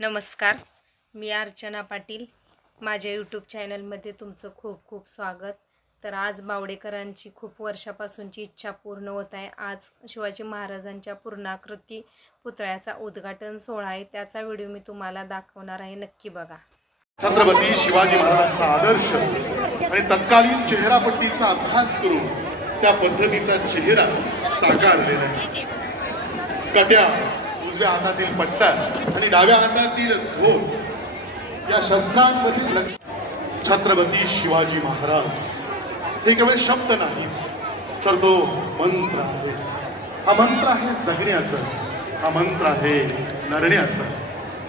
नमस्कार, मी अर्चना पाटील. माझ्या यूट्यूब चॅनलमध्ये तुमचं खूप खूप स्वागत. तर आज बावडेकरांची खूप वर्षापासूनची इच्छा पूर्ण होत आहे. आज शिवाजी महाराजांच्या पूर्णाकृती पुतळ्याचा उद्घाटन सोहळा आहे. त्याचा व्हिडिओ मी तुम्हाला दाखवणार आहे, नक्की बघा. छत्रपती शिवाजी महाराजांचा आदर्श आणि तत्कालीन चेहरापट्टीचा अभ्यास करून त्या पद्धतीचा चेहरा साकारलेला आहे. कट्या, उजव्या हातातील पट्टा आणि डाव्या हातातील घोट या शस्त्रांमधील लक्ष. छत्रपती शिवाजी महाराज हे केवळ शब्द नाही, तर तो मंत्र आहे. हा मंत्र आहे जगण्याचा, हा मंत्र आहे लढण्याचा,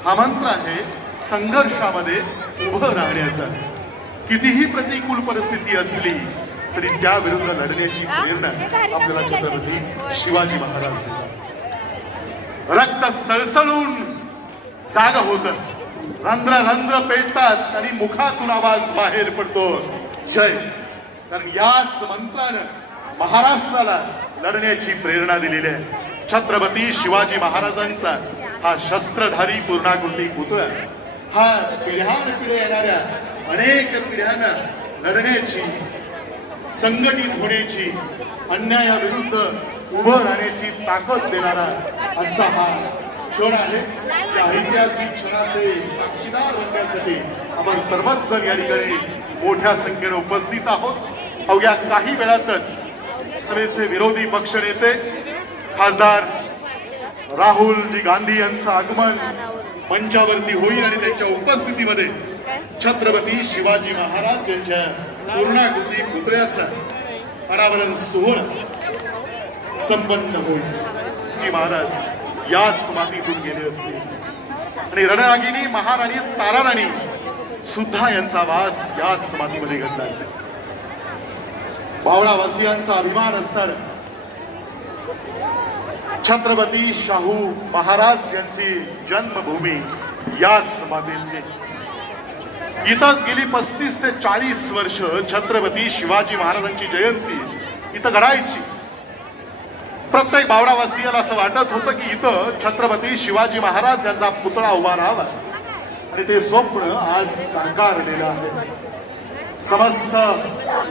हा मंत्र आहे संघर्षामध्ये उभं राहण्याचा. कितीही प्रतिकूल परिस्थिती असली तरी त्या विरुद्ध लढण्याची प्रेरणा आपल्याला छत्रपती शिवाजी महाराज देतात. रक्त सळसळून जाग होत, रंध्र रंध्र पेटतात आणि मुखातून आवाज बाहेर पडतो, जय. कारण याच मंत्रानं महाराष्ट्राला लढण्याची प्रेरणा दिलेली आहे. छत्रपती शिवाजी महाराजांचा हा शस्त्रधारी पूर्णाकृती पुतळा हा पिढ्यानपिढ्या येणाऱ्या अनेक पिढ्यांना लढण्याची, संघटित होण्याची, अन्यायाविरुद्ध उभं राहण्याची ताकद देणारा आजचा हा क्षण आहे. या ऐतिहासिक क्षणाचे साक्षीदार बनण्यासाठी आपण सर्वच जण या ठिकाणी मोठ्या संख्येने उपस्थित आहोत. अवघ्या काही वेळातच सभेचे विरोधी पक्ष नेते खासदार राहुलजी गांधी यांचं आगमन मंचावरती होईल आणि त्यांच्या उपस्थितीमध्ये छत्रपती शिवाजी महाराज यांच्या पूर्णाकृती पुतळ्याचा अनावरण सोहळा संपन्न होईल. जी महाराज याच मातीतून गेले असते आणि रणरागिनी महाराणी ताराराणी सुद्धा यांचा वास याच मातीमध्ये घडला असेल. बावळावासियांचा अभिमान असताना छत्रपती शाहू महाराज यांची जन्मभूमी याच मातीतली. इथंच गेली 35 ते 40 वर्ष छत्रपती शिवाजी महाराजांची जयंती इथं घडायची. प्रत्येक बावडावासियाला असं वाटत होतं की इथं छत्रपती शिवाजी महाराज यांचा पुतळा उभा राहावा आणि ते स्वप्न आज साकारलेलं आहे. समस्त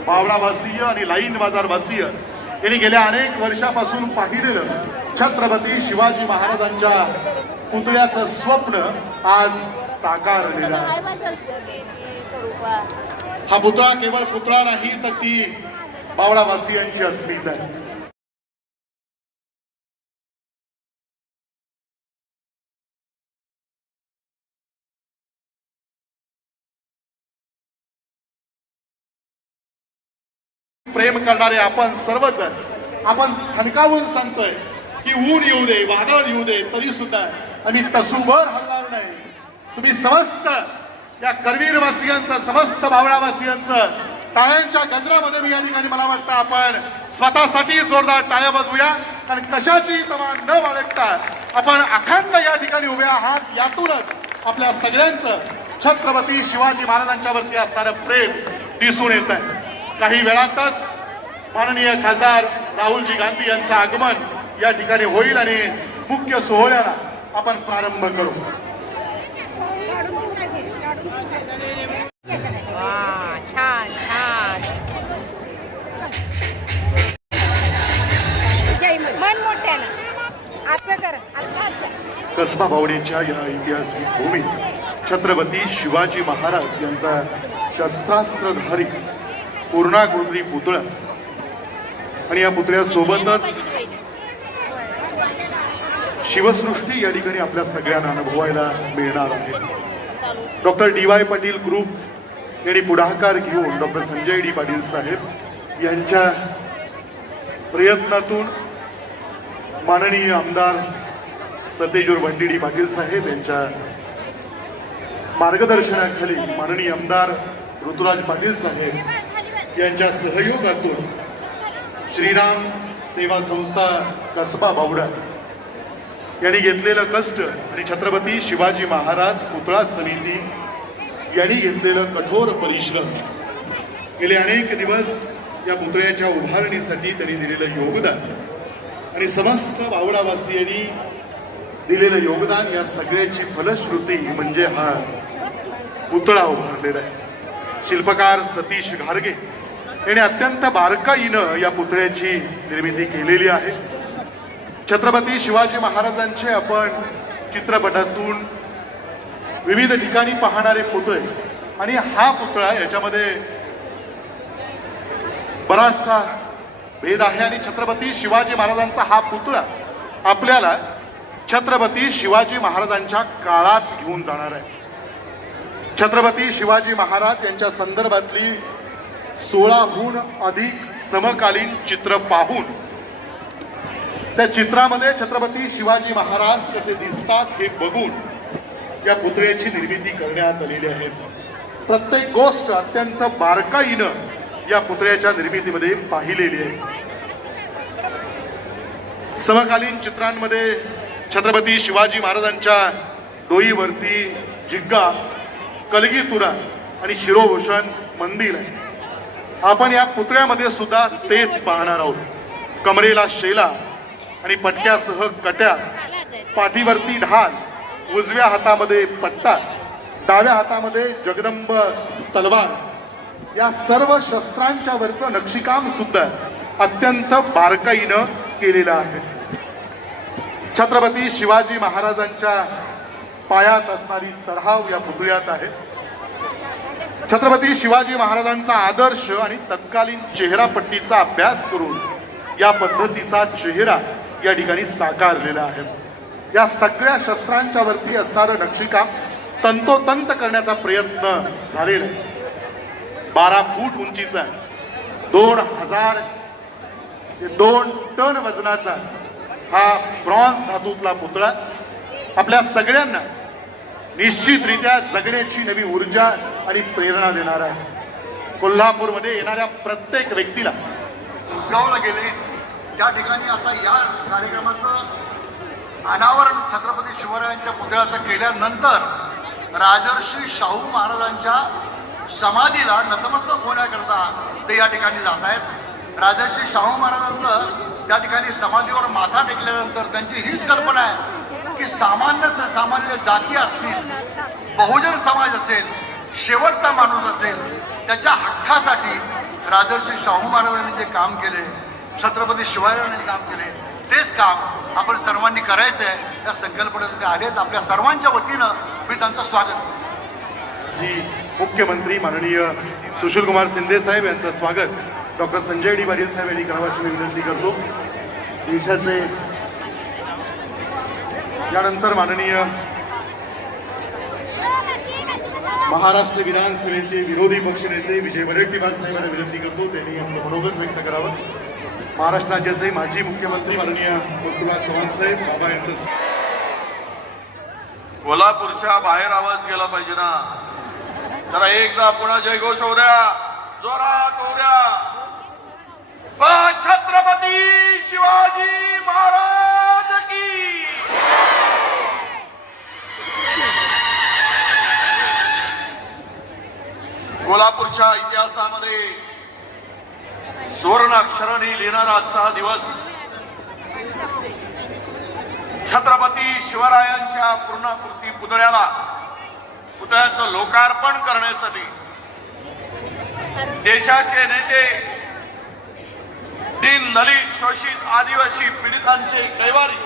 बावडावासीय आणि लाईन बाजारवासीय यांनी गेल्या अनेक वर्षापासून पाहिलेलं छत्रपती शिवाजी महाराजांच्या पुतळ्याचं स्वप्न आज साकारलेलं आहे. हा पुतळा केवळ पुतळा नाही, तर ती बावडावासियांची अस्मिता आहे. प्रेम करणारे आपण सर्वजण आपण ठणकावून सांगतोय की ऊन येऊ दे, वादळ येऊ दे, तरी सुद्धा आम्ही तसूभर हलणार नाही. तुम्ही समस्त या करवीरवासियांचं, समस्त बावळावासियांचं टाळ्यांच्या गजरामध्ये मी या ठिकाणी मला वाटतं आपण स्वतःसाठी जोरदार टाळ्या वाजवूया. आणि कशाची तमा न बाळगता आपण अखंड या ठिकाणी उभे आहात. यातूनच आपल्या सगळ्यांचं छत्रपती शिवाजी महाराजांच्यावरती असणारं प्रेम दिसून येत आहे. काही वेळातच माननीय खासदार राहुलजी गांधी यांचं आगमन या ठिकाणी होईल आणि मुख्य सोहळ्याला आपण प्रारंभ करू. छान छान. कसबा बावडेच्या या ऐतिहासिक भूमीत छत्रपती शिवाजी महाराज यांचा शस्त्रास्त्रधारी पूर्णाकृती पुतळा आणि या पुतळ्यासोबतच शिवसृष्टी या ठिकाणी आपल्या सगळ्यांना अनुभवायला मिळणार आहे. डॉक्टर DY पाटील ग्रुप यांनी पुढाकार घेऊन डॉक्टर संजय D पाटील साहेब यांच्या प्रयत्नातून माननीय आमदार सतेजूर बंटी D पाटील साहेब यांच्या मार्गदर्शनाखाली माननीय आमदार ऋतुराज पाटील साहेब यांच्या सहयोगातून श्रीराम सेवा संस्था कसबा बावडा यांनी घेतलेलं कष्ट आणि छत्रपती शिवाजी महाराज पुतळा समिती यांनी घेतलेलं कठोर परिश्रम, गेले अनेक दिवस या पुतळ्याच्या उभारणीसाठी त्यांनी दिलेलं योगदान आणि समस्त बावडावासियांनी दिलेलं योगदान या सगळ्याची फलश्रुती म्हणजे हा पुतळा उभारलेला आहे. शिल्पकार सतीश घारगे यांनी अत्यंत बारकाईनं या पुतळ्याची निर्मिती केलेली आहे. छत्रपती शिवाजी महाराजांचे आपण चित्रपटातून विविध ठिकाणी पाहणारे पुतळे आणि हा पुतळा याच्यामध्ये बराचसा भेद आहे. आणि छत्रपती शिवाजी महाराजांचा हा पुतळा आपल्याला छत्रपती शिवाजी महाराजांच्या काळात घेऊन जाणार आहे. छत्रपती शिवाजी महाराज यांच्या संदर्भातली 16हून अधिक समकालीन चित्र पाहून त्या चित्रामध्ये छत्रपती शिवाजी महाराज कसे दिसतात हे बघून या पुतळ्याची निर्मिती करण्यात आलेली आहे. प्रत्येक गोष्ट अत्यंत बारकाईनं या पुतळ्याच्या निर्मितीमध्ये पाहिलेली आहे. समकालीन चित्रांमध्ये छत्रपती शिवाजी महाराजांच्या डोईवरती जिग्गा, कलगीतुरा आणि शिरोभूषण मंदिर आहे. आपण या पुतळ्यामध्ये सुद्धा तेच पाहणार आहोत. कमरेला शेला आणि पटक्यासह कट्या, पाठीवरती ढाल, उजव्या हातामध्ये पट्टा, डाव्या हातामध्ये जगदंब तलवार, या सर्व शस्त्रांच्या वरचं नक्षीकाम सुद्धा अत्यंत बारकाईनं केलेलं आहे. छत्रपती शिवाजी महाराजांच्या पायात असणारी चढाव या पुतळ्यात आहे. छत्रपती शिवाजी महाराजांचा आदर्श आणि तत्कालीन चेहरापट्टीचा अभ्यास करून या पद्धतीचा चेहरा या ठिकाणी साकारलेला आहे. या सगळ्या शस्त्रांच्या वरती असणारं नक्षीकाम तंतोतंत करण्याचा प्रयत्न झालेला आहे. 12 फूट उंचीचा 2 टन वजनाचा हा ब्रॉन्झ धातूतला पुतळा आपल्या सगळ्यांना निश्चितरित्या जगण्याची नवी ऊर्जा आणि प्रेरणा देणार आहे. कोल्हापूरमध्ये येणाऱ्या प्रत्येक व्यक्तीला उसगावला गेले त्या ठिकाणी आता या कार्यक्रमाचं अनावरण छत्रपती शिवरायांच्या पुतळ्याचं केल्यानंतर राजर्षी शाहू महाराजांच्या समाधीला नतमस्तक होण्याकरता ते या ठिकाणी जात आहेत. राजर्षी शाहू महाराजांचं त्या ठिकाणी समाधीवर माथा टेकल्यानंतर त्यांची हीच कल्पना आहे की सामान्य जाती असतील, बहुजन समाज असेल, शेवटचा माणूस असेल, त्याच्या हक्कासाठी राजर्षी शाहू महाराजांनी जे काम केले, छत्रपती शिवाजीरावांनी काम केले, तेच काम आपण सर्वांनी करायचं आहे. या संकल्पनेत ते आलेत. आपल्या सर्वांच्या वतीनं मी त्यांचं स्वागत करतो. जी मुख्यमंत्री माननीय सुशीलकुमार शिंदे साहेब यांचं स्वागत डॉक्टर संजय डी पाटील साहेब यांनी करावाची मी विनंती करतो. देशाचे यानंतर माननीय महाराष्ट्र विधानसभेचे विरोधी पक्षनेते विजय वडेट्टीवार साहेबांना विनंती करतो त्यांनी आपलं मनोगत व्यक्त करावं. महाराष्ट्र राज्याचे माजी मुख्यमंत्री माननीय पृथ्वीराज चव्हाण साहेब बाबा यांचं कोल्हापूरच्या बाहेर आवाज गेला पाहिजे ना. जरा एकदा पुन्हा जयघोष होऊ द्या, जोरात होऊ द्या. छत्रपती शिवाजी महाराज की. कोल्हापूरच्या इतिहासामध्ये सुवर्ण अक्षरांनी लिहिणारा आजचा हा दिवस छत्रपती शिवरायांच्या पूर्णाकृती पुतळ्याचं लोकार्पण करण्यासाठी देशाचे नेते, दीन दलित शोषित आदिवासी पीडितांचे कैवारी,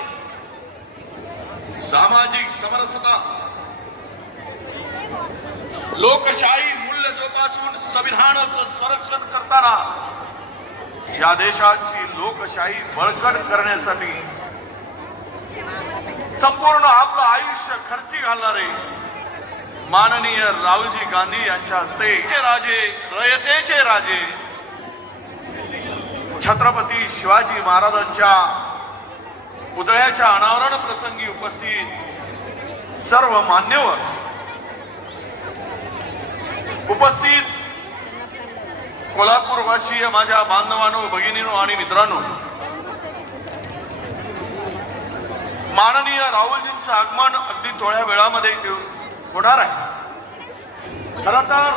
सामाजिक समरसता, लोकशाही मूल्य जोपासून संविधानाचं संरक्षण करताना या देशाची लोकशाही बळकट करण्यासाठी संपूर्ण आपलं आयुष्य खर्ची घालणारे माननीय राहुलजी गांधी यांच्या हस्ते राजे, रयतेचे राजे छत्रपती शिवाजी महाराजांच्या पुतळ्याच्या अनावरण प्रसंगी उपस्थित सर्व मान्यवर, उपस्थित कोल्हापूरवासीय माझ्या बांधवांनो, भगिनींनो आणि मित्रांनो, माननीय राहुलजींचं आगमन अगदी थोड्या वेळामध्ये होणार आहे. खरं तर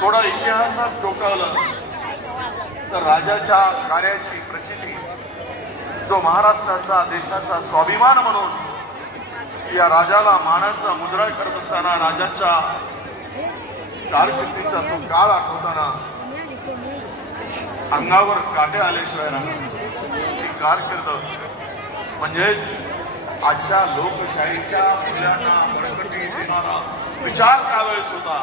थोडं इतिहासात डोकावलं तर राजाच्या कार्याची प्रचिती जो महाराष्ट्राचा देशाचा स्वाभिमान म्हणून या राजाला मानाचा मुजरा करत असताना राजाच्या कारकिर्दीचा तो काळ आठवताना अंगावर काटे आल्याशिवाय ही कारकीर्द म्हणजेच आजच्या लोकशाहीच्या मूल्यांना बळकटी देणारा विचार त्यावेळेस होता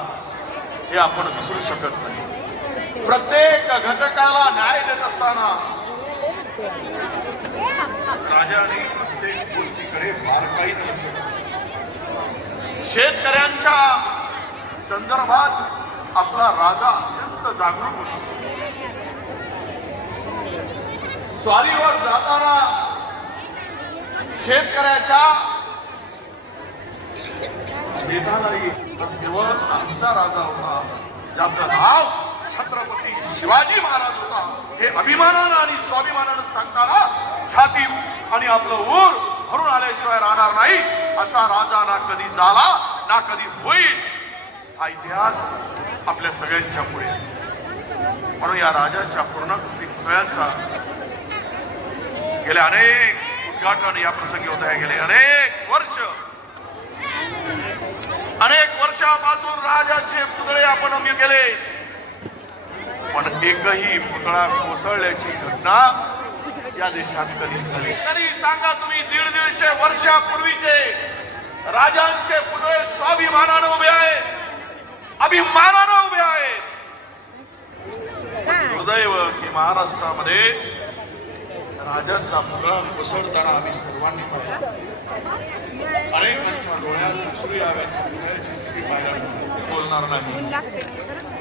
हे आपण विसरू शकत नाही. प्रत्येक घटकाला न्याय देत असताना राजाने प्रत्येक गोष्टीकडे बारकाईने लक्ष दिलं. शेतकऱ्यांच्या संदर्भात आपला राजा अत्यंत जागरूक होता. स्वारीवर जाताना शेतकऱ्याच्या नेतालाही केवळ आमचा राजा होता ज्याचं नाव छत्रपती शिवाजी महाराज होता हे अभिमानानं आणि स्वाभिमानानं सांगताना छाती आणि आपलं ऊर भरून आल्याशिवाय राहणार नाही. असा राजा ना कधी झाला ना कधी होईल. हा इतिहास आपल्या सगळ्यांच्या पुढे आहे. म्हणून या राजाच्या पूर्णाकृती पुतळ्यांचा गेले अनेक उद्घाटन या प्रसंगी होत आहे. गेले अनेक वर्षापासून राजाचे पुतळे आपण उभे केले पण एकही पुतळा कोसळल्याची घटना या देशात कधी झाली तरी सांगा तुम्ही. 150 वर्षापूर्वीचे राजांचे पुतळे स्वाभिमानानं उभे आहेत, अभिमानानं उभे आहेत. दुर्दैव की महाराष्ट्रामध्ये राजाचा पुतळा कोसळताना आम्ही सर्वांनी पाहिला. अनेकांच्या डोळ्यात अश्रू याव्यात स्थिती पाहायला बोलणार नाही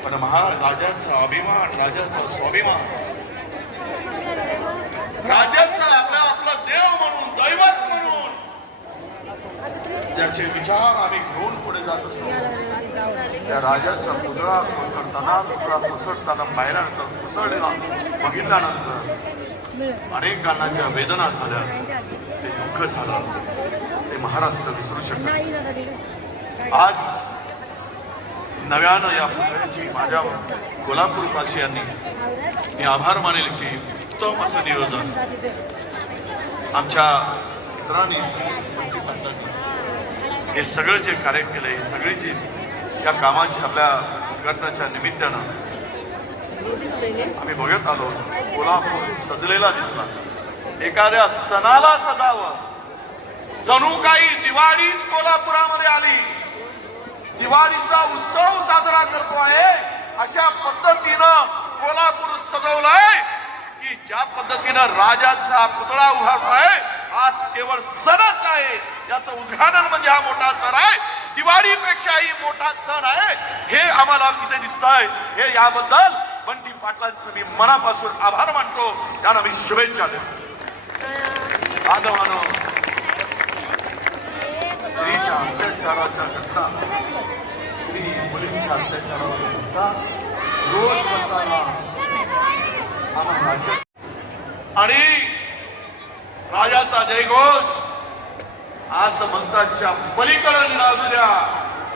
पण महाराजांचा अभिमान, राजाचा स्वाभिमान, राजाचा आपला देव म्हणून, दैवत म्हणून ज्याचे विचार आम्ही घेऊन पुढे जात असतो त्या राजाचा पुतळा कोसळताना पाहिल्यानंतर कोसळलेला बघितल्यानंतर अनेकांना ज्या वेदना झाल्या, ते दुःख झालं, ते महाराष्ट्र विसरू शकत. आज नव्यानं या पुतळ्याची माझ्या कोल्हापूरवासियांनी मी आभार मानेल की उत्तम असं नियोजन आमच्या मित्रांनी हे सगळं जे कार्य केलंय, हे सगळे जे या कामाची आपल्या उद्घाटनाच्या निमित्तानं आम्ही बघत आलो. कोल्हापूर सजलेला दिसला. एखाद्या सणाला सजावं जणू काही दिवाळीच कोल्हापुरामध्ये आली, दिवाळीचा उत्सव साजरा करतो आहे अशा पद्धतीनं कोल्हापूर सजवलाय की ज्या पद्धतीनं राजाचा पुतळा उभारलाय आज केवळ सणच आहे. याचं उद्घाटन म्हणजे हा मोठा सण आहे, दिवाळीपेक्षाही मोठा सण आहे हे आम्हाला इथे दिसतंय. हे याबद्दल बंटी पाटलांचं मी मनापासून आभार मानतो, त्यांना मी शुभेच्छा देतो. आदवानो स्त्रीच्या अत्याचाराच्या घटना, स्त्री मुलींच्या अत्याचारावर घटना रोज होताना आणि राजाचा जयघोष आज मंत्राच्या पलीकडे निघालू द्या.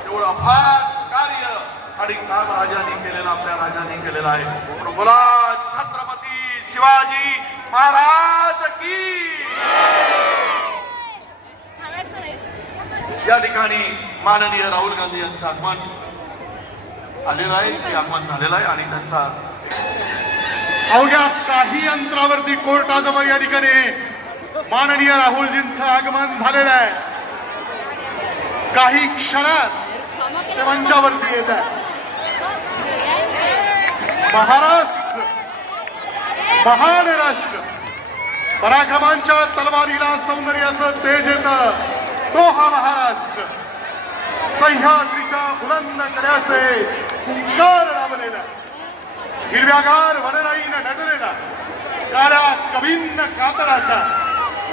एवढं अफाट कार्य आणि काम राजांनी केलेलं, आपल्या राजांनी केलेलं आहे. बोला छत्रपती शिवाजी महाराज की. या ठिकाणी माननीय राहुल गांधी यांचं आगमन आलेलं आहे, ते आगमन झालेलं आहे आणि त्यांचा अवघ्या काही अंतरावरती कोर्टाजवळ या ठिकाणी माननीय राहुलजींचं आगमन झालेलं आहे. काही क्षणात ते मंचावरती येत आहे. महाराष्ट्र महान राष्ट्र, पराक्रमांच्या तलवारीला सौंदर्याचं तेज येतं तो हा महाराष्ट्र. सह्याद्रीच्या बुलंद कड्याचे हुंकार लाभलेला, हिरव्यागार वनराईनं नटलेला, काळ्या कभिन्न कातळाचा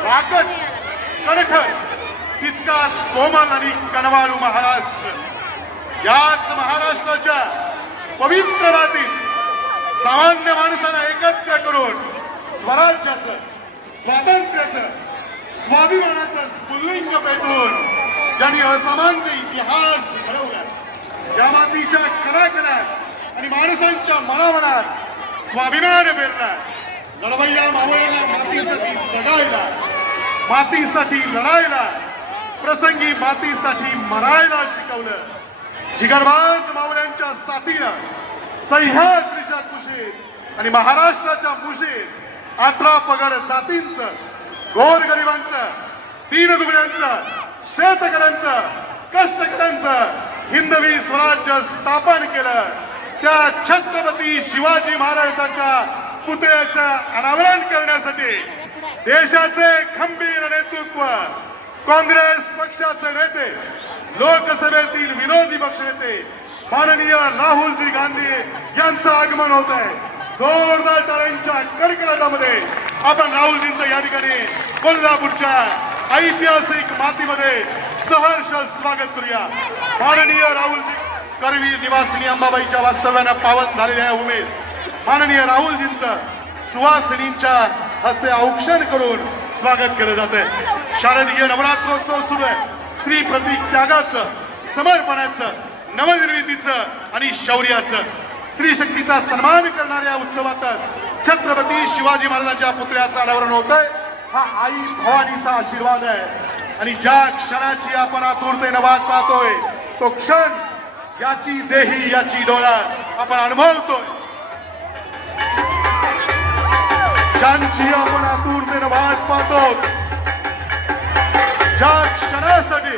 राकट कणखर तितकाच कोमल आणि कनवाळू महाराष्ट्र. याच महाराष्ट्राच्या पवित्र मातीत सामान्य माणसाला एकत्र करून स्वराज्याचं, स्वातंत्र्याचं, स्वाभिमानाचं स्फुल्लिंग पेटवून ज्यांनी असामान्य इतिहास घडवला, या मातीच्या कणाकणात आणि माणसांच्या मनामनात स्वाभिमान पेरला, लढवय्या मावळ्यांना मातीसाठी जगायला, मातीसाठी लढायला, प्रसंगी मातीसाठी मरायला शिकवलं. जिगरबाज मावळ्यांच्या साथीला सह्याद्रीच्या कुशीत आणि महाराष्ट्राच्या कुशीत 18 पगड जातींचं, गोरगरिबांचं, दीनदुबळ्यांचं, शेतकऱ्यांचं, कष्टकऱ्यांचं हिंदवी स्वराज्य स्थापन केलं. त्या छत्रपती शिवाजी महाराजांच्या पुतळ्याचं अनावरण करण्यासाठी देशाचे खंबीर नेतृत्व, काँग्रेस पक्षाचे नेते, लोकसभेतील विरोधी पक्षनेते माननीय राहुलजी गांधी यांचं आगमन होत आहे. जोरदार टाळ्यांच्या कडकडाटामध्ये आपण राहुलजींचं या ठिकाणी कोल्हापूरच्या ऐतिहासिक मातीमध्ये सहर्ष स्वागत करूया. माननीय राहुलजी करवीर निवासिनी अंबाबाईच्या वास्तव्यानं पावन झालेल्या उमेद माननीय राहुलजींचं सुवासिनींच्या हस्ते औक्षण करून स्वागत केलं जात आहे. शारदीय नवरात्रोत्सव सुरू आहे. स्त्री प्रतीक त्यागाचं, समर्पणाचं, नवनिर्मितीचं आणि शौर्याचं, स्त्री शक्तीचा सन्मान करणाऱ्या उत्सवातच छत्रपती शिवाजी महाराजांच्या पुतळ्याचं अनावरण होत आहे. हा आई भवानीचा आशीर्वाद आहे आणि ज्या क्षणाची आपण आतुरतेनं वाट पाहतोय तो क्षण याची देही याची डोळा आपण अनुभवतोय. ज्यांची आपण आतुरतेनं वाट पाहतो, ज्या क्षणासाठी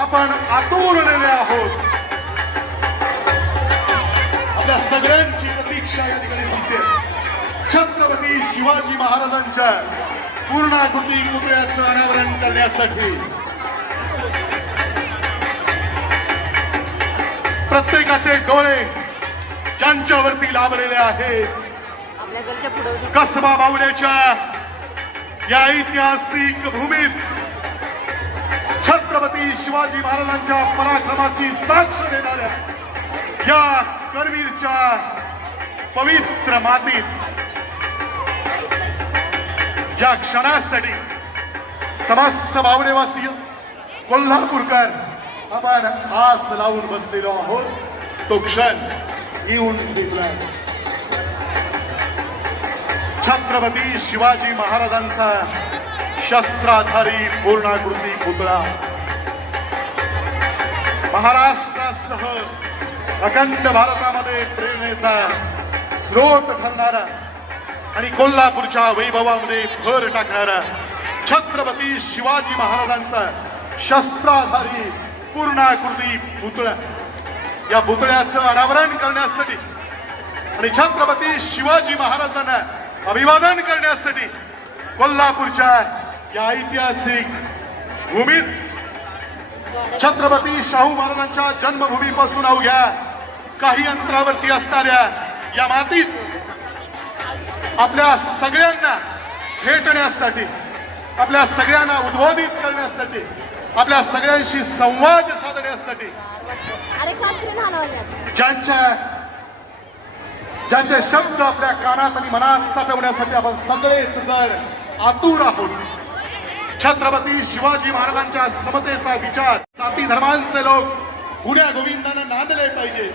आपण आतुरलेले आहोत, आपल्या सगळ्यांची प्रतीक्षा या ठिकाणी होते. छत्रपती शिवाजी महाराजांच्या पूर्णाकृती पुतळ्याचं अनावरण करण्यासाठी प्रत्येकाचे डोळे ज्यांच्यावरती लाभलेले आहेत. कसबा बावड्याच्या या ऐतिहासिक भूमीत छत्रपती शिवाजी महाराजांच्या पराक्रमाची साक्ष देणाऱ्या या करवीरच्या पवित्र मातीत ज्या क्षणासाठी समस्त बावडेवासी कोल्हापूरकर आपण आस लावून बसलेलो आहोत तो क्षण येऊन घेतला. छत्रपती शिवाजी महाराजांचा शस्त्राधारी पूर्णाकृती पुतळा महाराष्ट्रासह अखंड भारतामध्ये प्रेरणेचा स्रोत ठरणारा आणि कोल्हापूरच्या वैभवामध्ये भर टाकणारा छत्रपती शिवाजी महाराजांचा शस्त्राधारी पूर्णाकृती पुतळा, या पुतळ्याचं अनावरण करण्यासाठी आणि छत्रपती शिवाजी महाराजांना अभिवादन करण्यासाठी कोल्हापूरच्या या ऐतिहासिक भूमीत छत्रपती शाहू महाराजांच्या जन्मभूमीपासून अवघ्या काही अंतरावरती असणाऱ्या या मातीत आपल्या सगळ्यांना भेटण्यासाठी, आपल्या सगळ्यांना उद्बोधित करण्यासाठी, आपल्या सगळ्यांशी संवाद साधण्यासाठी ज्यांचे शब्द आपल्या कानात आणि मनात साठवण्यासाठी आपण सगळेच जण आतुर आहोत. छत्रपती शिवाजी महाराजांच्या समतेचा विचार जाती धर्मांचे लोक गुण्या गोविंदानं नांदले पाहिजे.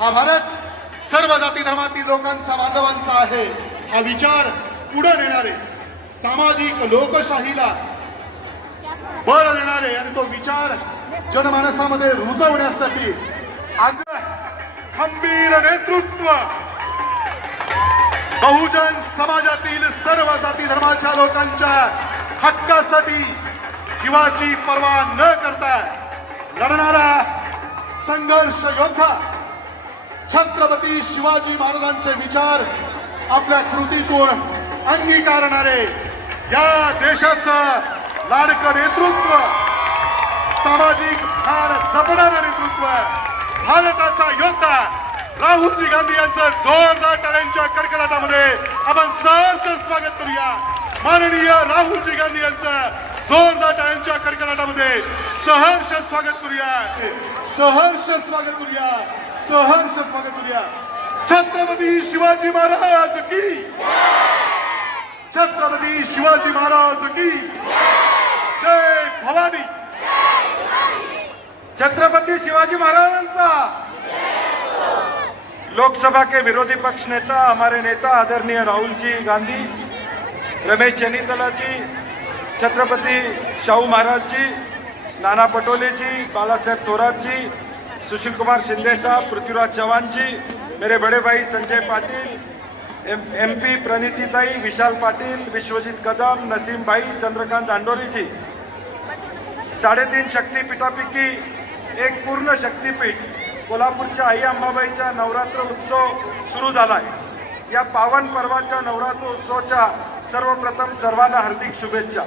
हा भारत सर्व जाती धर्मातील लोकांचा, बांधवांचा आहे. हा विचार पुढे नेणारे, सामाजिक लोकशाहीला बळ देणारे आणि तो विचार जनमानसामध्ये रुजवण्यासाठी आग्रह, खंबीर नेतृत्व, बहुजन समाजातील सर्व जाती धर्माच्या लोकांच्या हक्कासाठी जीवाची पर्वा न करता लढणारा संघर्ष योद्धा छत्रपती शिवाजी महाराजांचे विचार आपल्या कृतीतून अंगीकारणारे या देशाचं लाडकं नेतृत्व, सामाजिक भान जपणारं नेतृत्व, भारताचा योद्धा राहुलजी गांधी यांचं जोरदार टाळ्यांच्या कडकडाटामध्ये आपण सहर्ष स्वागत करूया. माननीय राहुलजी गांधी यांचं जोरदार टाळ्यांच्या कडकडाटामध्ये सहर्ष स्वागत करूया, सहर्ष स्वागत करूया, सहर्ष स्वागत करूया. छत्रपती शिवाजी महाराज की, छत्रपती शिवाजी महाराज की जय भवानी. छत्रपती शिवाजी महाराजांचा. लोकसभा के विरोधी पक्ष नेता, हमारे नेता आदरणीय राहुल जी गांधी रमेश चेन्नीतलाजी, छत्रपति शाहू महाराज जी, नाना पटोले जी, बालासाहेब थोरात जी, सुशील कुमार शिंदे साहब, पृथ्वीराज चौहान जी, मेरे बड़े भाई संजय पाटिल, MP प्रणीतिताई, विशाल पाटिल, विश्वजीत कदम, नसीम भाई, चंद्रकांत दांडोरी जी, 3.5 शक्तीपीठापैकी एक पूर्ण शक्तीपीठ कोल्हापूरच्या आई अंबाबाईचा नवरात्र उत्सव सुरू झाला आहे। या पावन पर्वाच्या नवरात्र उत्सवाच्या सर्वप्रथम सर्वांना हार्दिक शुभेच्छा।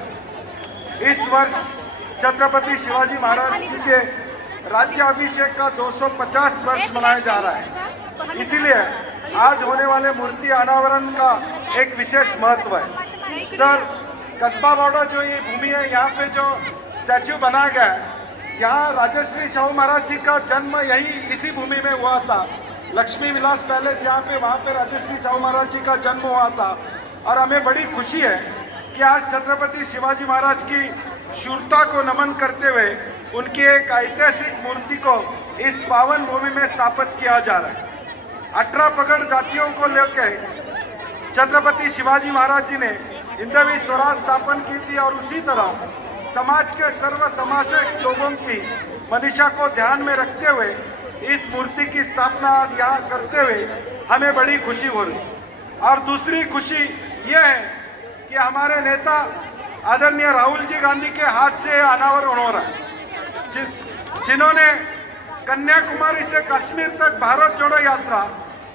इस वर्ष छत्रपति शिवाजी महाराज जी के राज्याभिषेक का 250 वर्ष मनाया जा रहा है, इसीलिए आज होने वाले मूर्ति अनावरण का एक विशेष महत्व है। सर, कस्बा बॉर्डर जो ये भूमि है, यहाँ पे जो स्टैच्यू बना गया है, यहाँ राजश्री शाहू महाराज जी का जन्म यही इसी भूमि में हुआ था। लक्ष्मी विलास पैलेस यहाँ पे, वहाँ पे राजश्री शाहू महाराज जी का जन्म हुआ था। और हमें बड़ी खुशी है कि आज छत्रपति शिवाजी महाराज की शूरता को नमन करते हुए उनकी एक ऐतिहासिक मूर्ति को इस पावन भूमि में स्थापित किया जा रहा है। 18 पगड़ जातियों को लेकर छत्रपति शिवाजी महाराज जी ने हिंदवी स्वराज स्थापन की थी और उसी तरह समाज के सर्व समाजिक लोगों की मनीषा को ध्यान में रखते हुए इस मूर्ति की स्थापना यहाँ करते हुए हमें बड़ी खुशी हो रही। और दूसरी खुशी ये है कि हमारे नेता आदरणीय राहुल जी गांधी के हाथ से अनावरण हो रहा है, जिन्होंने कन्याकुमारी से कश्मीर तक भारत जोड़ो यात्रा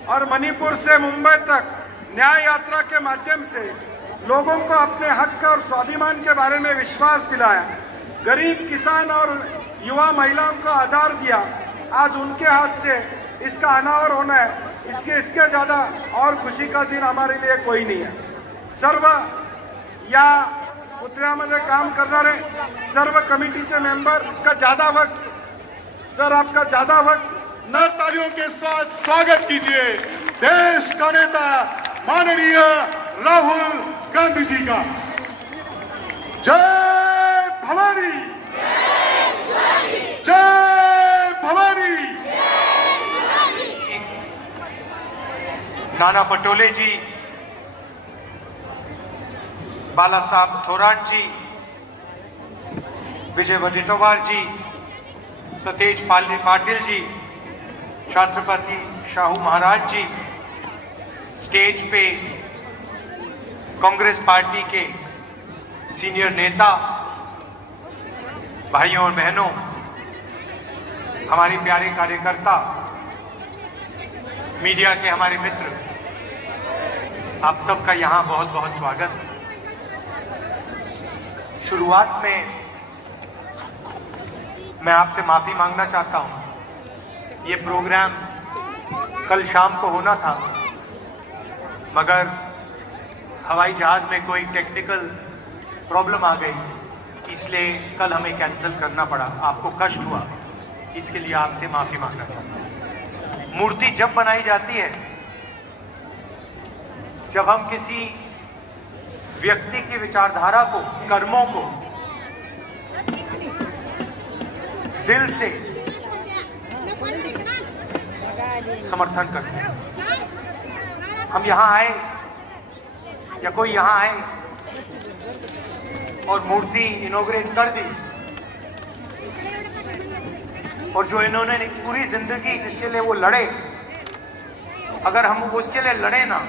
और मणिपुर से मुंबई तक न्याय यात्रा के माध्यम से लोगों को अपने हक और स्वाभिमान के बारे में विश्वास दिलाया, गरीब किसान और युवा महिलाओं को आधार दिया। आज उनके हाथ से इसका अनावरण होना है, इसके ज़्यादा और खुशी का दिन हमारे लिए कोई नहीं है। सर्व या पुतळ्यामध्ये काम करणारे सर्व कमिटीचे मेंबर का ज़्यादा वक्त, सर आपका ज़्यादा वक्त न तालियों के साथ स्वागत कीजिए देश का नेता माननीय राहुल गांधी जी का। जय भवानी, जय भवानी। नाना पटोले जी, बाला साहब थोराट जी, विजय वडेट्टीवार जी, सतेज पाटिल जी, छत्रपति शाहू महाराज जी, स्टेज पे कांग्रेस पार्टी के सीनियर नेता, भाइयों और बहनों, हमारे प्यारे कार्यकर्ता, मीडिया के हमारे मित्र, आप सबका यहाँ बहुत बहुत स्वागत। शुरुआत में मैं आपसे माफ़ी मांगना चाहता हूँ। ये प्रोग्राम कल शाम को होना था, मगर हवाई जहाज़ में कोई टेक्निकल प्रॉब्लम आ गई, इसलिए कल हमें कैंसिल करना पड़ा। आपको कष्ट हुआ, इसके लिए आपसे माफ़ी मांगना चाहता हूँ। मूर्ति जब बनाई जाती है, जब हम किसी व्यक्ति की विचारधारा को, कर्मों को दिल से समर्थन करते हैं। हम यहाँ आए या कोई यहाँ आए और मूर्ति इनॉग्रेट कर दी, और जो इन्होंने पूरी जिंदगी जिसके लिए वो लड़े, अगर हम उसके लिए लड़े ना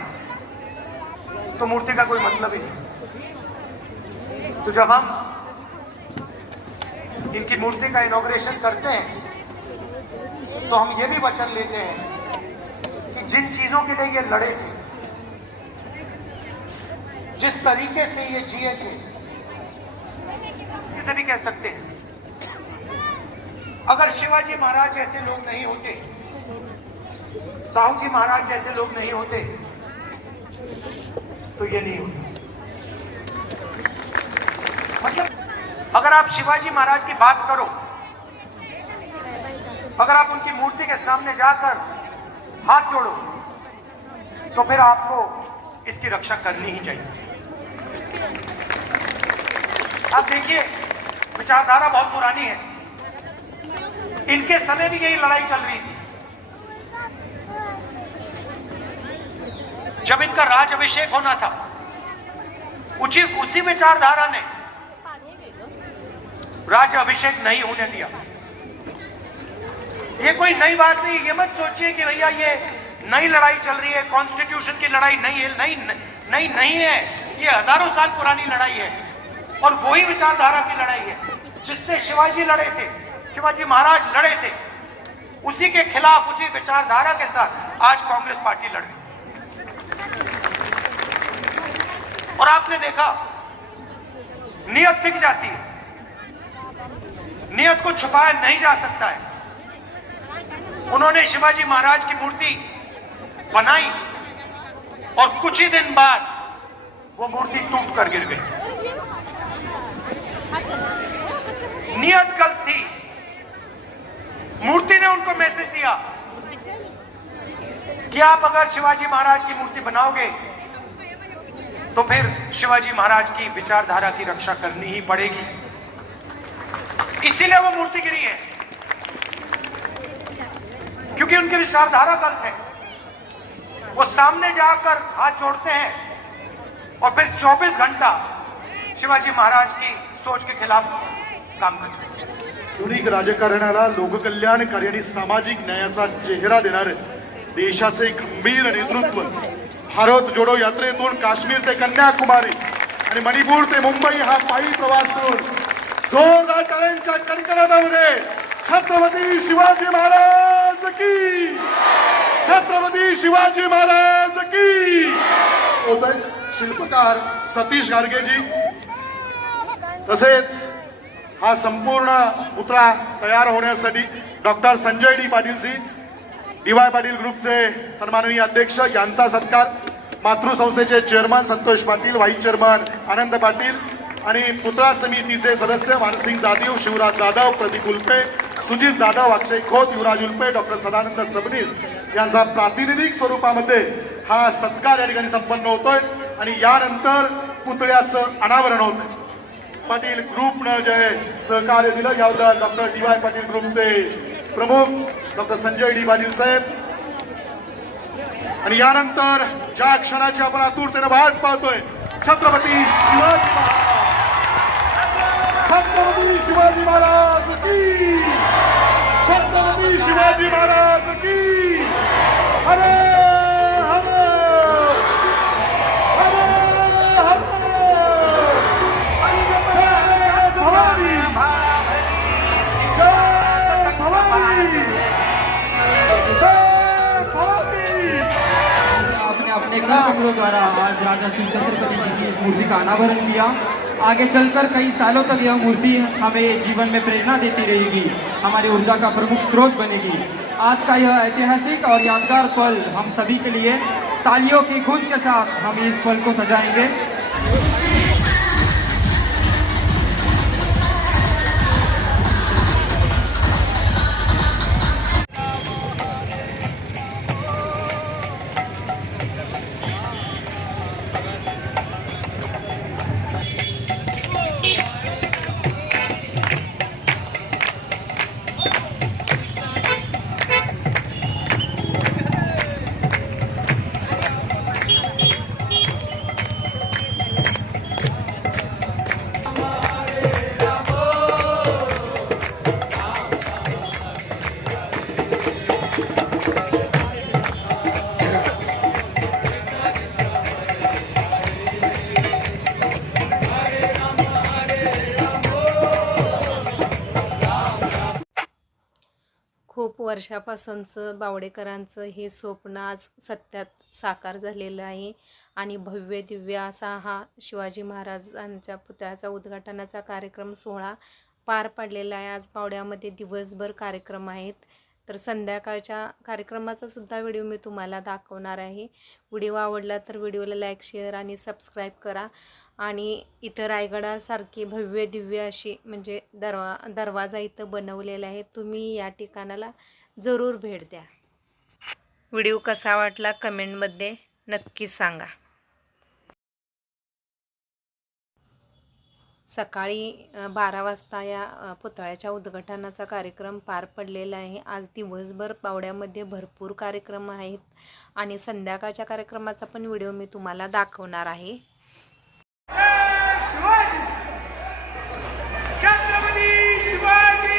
तो मूर्ति का कोई मतलब ही नहीं। तो जब हम इनकी मूर्ति का इनॉग्रेशन करते हैं तो हम ये भी वचन लेते हैं कि जिन चीजों के लिए ये लड़े थे, जिस तरीके से ये जिए थे, इसे भी कह सकते हैं, अगर शिवाजी महाराज जैसे लोग नहीं होते, साहू जी महाराज जैसे लोग नहीं होते, तो ये नहीं होता। मतलब अगर आप शिवाजी महाराज की बात करो, अगर आप उनकी मूर्ति के सामने जाकर हाथ जोड़ो, तो फिर आपको इसकी रक्षा करनी ही चाहिए। आप देखिए, विचारधारा बहुत पुरानी है, इनके समय भी यही लड़ाई चल रही थी। जब इनका राज अभिषेक होना था, उसी विचारधारा ने राज्य अभिषेक नहीं होने दिया। ये कोई नई बात नहीं, ये मत सोचिए कि भैया ये नई लड़ाई चल रही है, कॉन्स्टिट्यूशन की लड़ाई नहीं है। ये हजारों साल पुरानी लड़ाई है और वही विचारधारा की लड़ाई है जिससे शिवाजी लड़े थे, शिवाजी महाराज लड़े थे। उसी के खिलाफ, उसी विचारधारा के साथ आज कांग्रेस पार्टी लड़ रही। और आपने देखा नियत दिख जाती है, नियत को छुपाया नहीं जा सकता है। उन्होंने शिवाजी महाराज की मूर्ति बनाई और कुछ ही दिन बाद वो मूर्ति टूट कर गिर गई। नियत गलत थी। मूर्ति ने उनको मैसेज दिया कि आप अगर शिवाजी महाराज की मूर्ति बनाओगे तो फिर शिवाजी महाराज की विचारधारा की रक्षा करनी ही पड़ेगी। इसीलिए वो मूर्ति गिरी है, क्योंकि उनकी विचारधारा गलत है। वो सामने जाकर हाथ जोड़ते हैं और फिर 24 घंटा शिवाजी महाराज की सोच के खिलाफ काम करते हैं। आधुनिक राजकारणाला लोककल्याणकारी आणि सामाजिक न्यायाचा चेहरा देणारे देशाचे खंबीर नेतृत्व भारत जोडो यात्रेतून काश्मीर ते कन्याकुमारी आणि मणिपूर ते मुंबई हा पायी प्रवास करून जोरदार टाळ्यांच्या कडकडाटामध्ये छत्रपती शिवाजी महाराज की, छत्रपती शिवाजी महाराज की होत आहे। शिल्पकार सतीश गाडगेजी, तसेच हा संपूर्ण पुतळा तयार होण्यासाठी डॉक्टर संजय डी पाटील सी, DY पाटील ग्रुपचे सन्माननीय अध्यक्ष यांचा सत्कार, मातृसंस्थेचे chairman Santosh Patil, vice chairman Anand Patil आणि पुतळा समितीचे सदस्य मानसिंग जाधव, शिवराज जाधव, प्रदीप उल्पे, सुजित जाधव, अक्षय खोत, युवराज उल्पे, डॉक्टर सदानंद सबनीस यांचा प्रातिनिधिक स्वरूपामध्ये हा सत्कार या ठिकाणी संपन्न होतोय आणि यानंतर पुतळ्याचं अनावरण होतं। पाटील ग्रुपनं जे सहकार्य दिलं याबद्दल डॉक्टर DY पाटील ग्रुपचे प्रमुख डॉक्टर संजय डी पाटील साहेब, आणि यानंतर ज्या क्षणाची आपण आतुरतेने वाट पाहतोय, छत्रपती शिवाजी महाराज, छत्रपती शिवाजी महाराज की, छत्रपती शिवाजी महाराज की, हरे हरे हरे आपने अपने कर्मकांडों द्वारा आज राजा श्री छत्रपति जी की इस मूर्ति का अनावरण किया। आगे चलकर कई सालों तक यह मूर्ति हमें जीवन में प्रेरणा देती रहेगी, हमारी ऊर्जा का प्रमुख स्रोत बनेगी। आज का यह ऐतिहासिक और यादगार पल हम सभी के लिए तालियों की गूंज के साथ हम इस पल को सजाएंगे। खूप वर्षापासूनचं बावडेकरांचं हे स्वप्न आज सत्यात साकार झालेलं आहे आणि भव्य दिव्य असा हा शिवाजी महाराजांच्या पुतळ्याचा उद्घाटनाचा कार्यक्रम सोहळा पार पडलेला आहे। आज बावड्यामध्ये दिवसभर कार्यक्रम आहेत, तर संध्याकाळच्या कार्यक्रमाचा सुद्धा व्हिडिओ मी तुम्हाला दाखवणार आहे। व्हिडिओ आवडला तर व्हिडिओला लाईक, शेअर आणि सबस्क्राईब करा। आणि इथं रायगडासारखी भव्य दिव्य अशी म्हणजे दरवाजा इथं बनवलेला आहे, तुम्ही या ठिकाणाला जरूर भेट द्या। व्हिडिओ कसा वाटला कमेंटमध्ये नक्की सांगा। सकाळी 12 वाजता या पुतळ्याच्या उद्घाटनाचा कार्यक्रम पार पडलेला आहे। आज दिवसभर बावड्यामध्ये भरपूर कार्यक्रम आहेत आणि संध्याकाळच्या कार्यक्रमाचा पण व्हिडिओ मी तुम्हाला दाखवणार आहे। शिवाजी छत्रपती शिवाजी